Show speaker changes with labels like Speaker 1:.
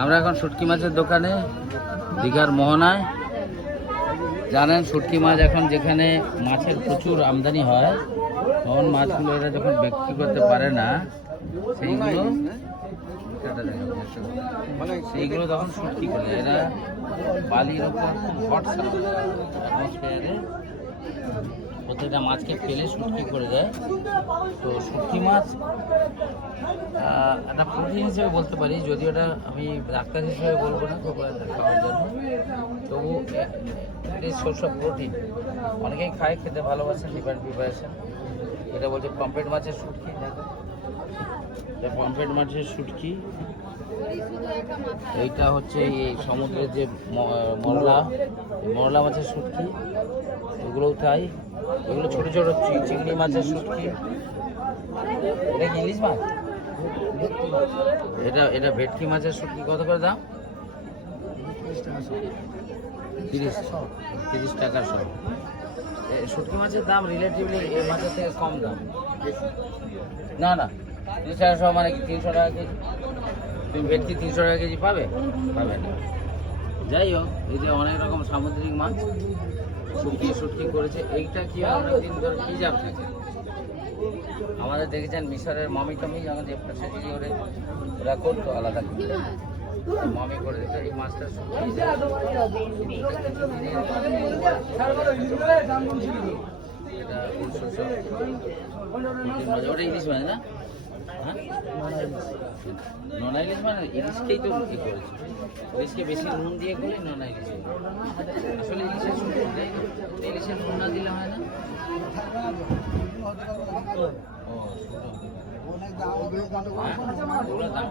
Speaker 1: আমরা এখন শুটকি মাছের দোকানে দীঘার মোহনায়। জানেন শুটকি মাছ এখন যেখানে মাছের প্রচুর আমদানি হয় তখন মাছগুলো এরা যখন বিক্রি করতে পারে না সেইগুলো সেইগুলো তখন শুটকি করে এরা বালির ওপর হট প্রত্যেকটা মাছকে ফেলে শুটকি করে দেয়। তো শুটকি মাছ একটা প্রোটিন হিসেবে বলতে পারি যদি ওটা আমি ডাক্তার হিসেবে বলব না তো খাওয়ার জন্য। তবু সোর্স প্রোটিন অনেকেই খায়, খেতে ভালোবাসেন ডিফারেন্ট প্রিপারেশন এটা বলছে পম্পেট মাছের শুটকি, দেখো। পম্পেট মাছের শুটকি এইটা হচ্ছে এই সমুদ্রের যে মরলা। মরলা মাছের শুটকি এগুলোও তাই। এগুলো ছোট ছোট চিংড়ি মাছের শুটকি এটা কি ইলিশ মাছ? এটা এটা ভেটকি মাছের শুটকি কত করে দাম? তিরিশ তিরিশ টাকা সব। শুটকি মাছের দাম রিলেটিভলি এই মাছের থেকে কম দাম। না না। সব মানে কি তিনশো টাকা কেজি? তুমি ভেটকি তিনশো টাকা কেজি পাবে? পাবে যাই হোক, এই যে অনেক রকম সামুদ্রিক মাছ, শুটকি শুটকি করেছে। এইটা কি অনেকদিন ধরে প্রিজার্ভ থাকে? আমাদের দেখেছেন মিশরের মামি টামি, যখন যে সার্জারি করে ওরা করতো আলাদা মামি করে দিত, এই মাছটা যায়। এটা উৎসব ওটা ইলিশ মাছ না হ্যাঁ নোনা ইলিশ মানে ইলিশকেই তো ই করেছে ইলিশকে বেশি নুন দিয়ে করে নোনা ইলিশ আসলে ইলিশের শুকনো তাই না? ইলিশের নুন না দিলে হয় না শুকনো। হ্যাঁ? দাম-?